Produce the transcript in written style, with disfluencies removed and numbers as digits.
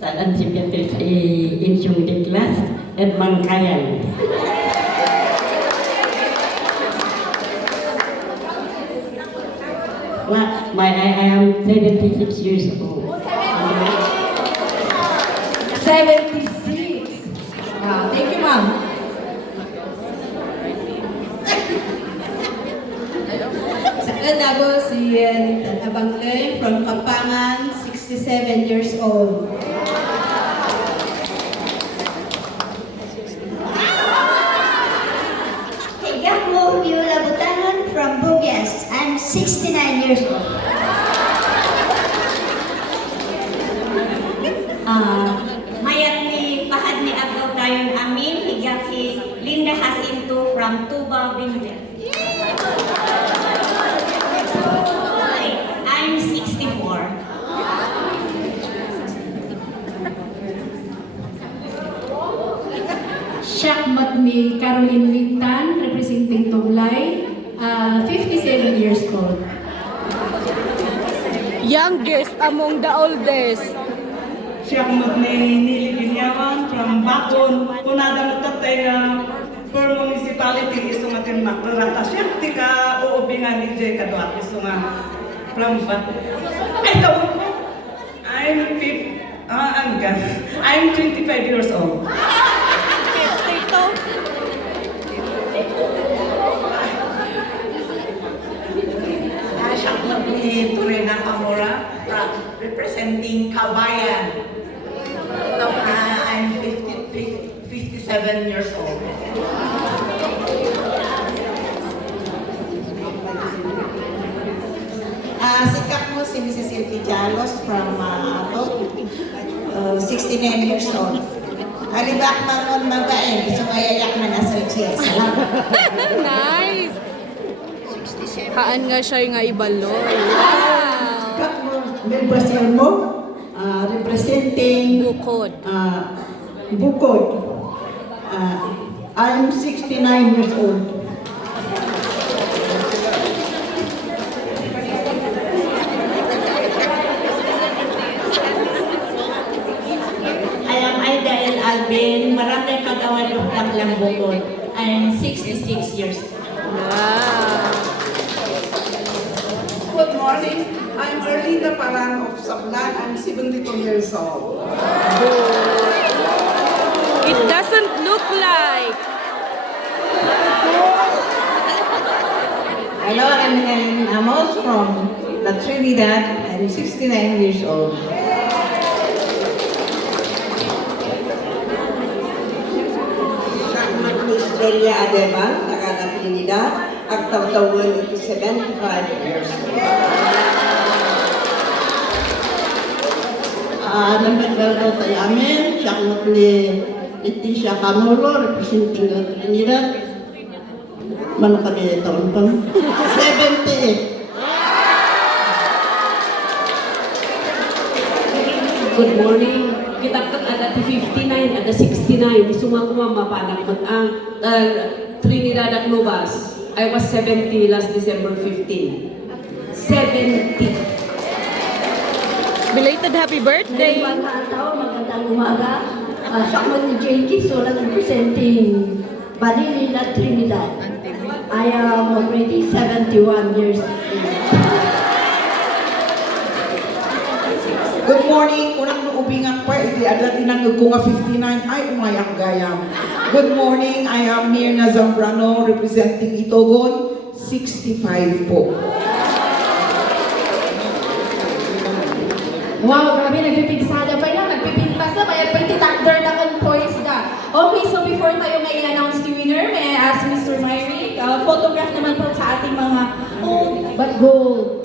Salam simpatis insung di kelas dan mangkayan. I am 76 years old. 76. Thank you, ma'am. Second double si Abanglay from Kapangan, 67 years old. Higakmo Viola Butangan from Bugias. I'm 69 years old. Mayat ni Pahad ni Agaw Dayon Amin, higaki Linda Jacinto from Tuba, Benguet. I'm 64. Shakmat ni Caroline Wintan, representing Tuglay, 57 years old. Youngest among the oldest. Siyakmat ni Nili Ginyawan from Bakon. Punada matatay nga per municipality iso nga tin makrata siya. Tika uubingan ni Jay Kadwat iso nga from Bakon. Ay tawag ko. I'm 25 years old. Tito. Siyakmat ni Turena Camora representing Kabayan. I'm 57 years old. Sikat mo si Mrs. Silvie Jalos from 69 years old. Alibak mangon magain, gusto mayayak na nasa siya. Nice. Haan nga siya nga ibaloy. Wow. Sikat mo, membership mo, representing Bukod. Bukod. I'm 69 years old. I am Aida El Alvin, Barangay Kagawalok ng Bukod. I'm 66 years old. Wow. Good morning. I'm Erlinda Paran of Sablan. I'm 72 years old. It doesn't look like. Hello, I'm Helen Amos from La Trinidad. I'm 69 years old. Shakmat ni Estrella Adeban, taga La Trinidad, at tawtawan ito 75 years old. Nambagdal daw tayo amin, shakmat ni Leticia Camolo, representing La Trinidad. Mana kami tahun 78. Good morning. Kita kat ada 59, ada 69. Semua kumama panak ang Trinidad at Nobas. I was 70 last December 15. 70. Belated happy birthday. Magandang taon, magandang umaga. Shakman ni Jane Kisola representing Manila, Trinidad. I am already 71 years old. Good morning. Unang nuubingan pa, hindi agad tinanggag ko nga 59. Ay, umayak gayam. Good morning. I am Mirna Zambrano representing Itogon, 65 po. Wow, grabe, nagpipigsada pa lang, nagpipigpasa, may pagtitakder na kung points na. Okay, so before tayo may i-announce the winner, may I ask Mr. Myrie, photograph naman po sa ating mga old but gold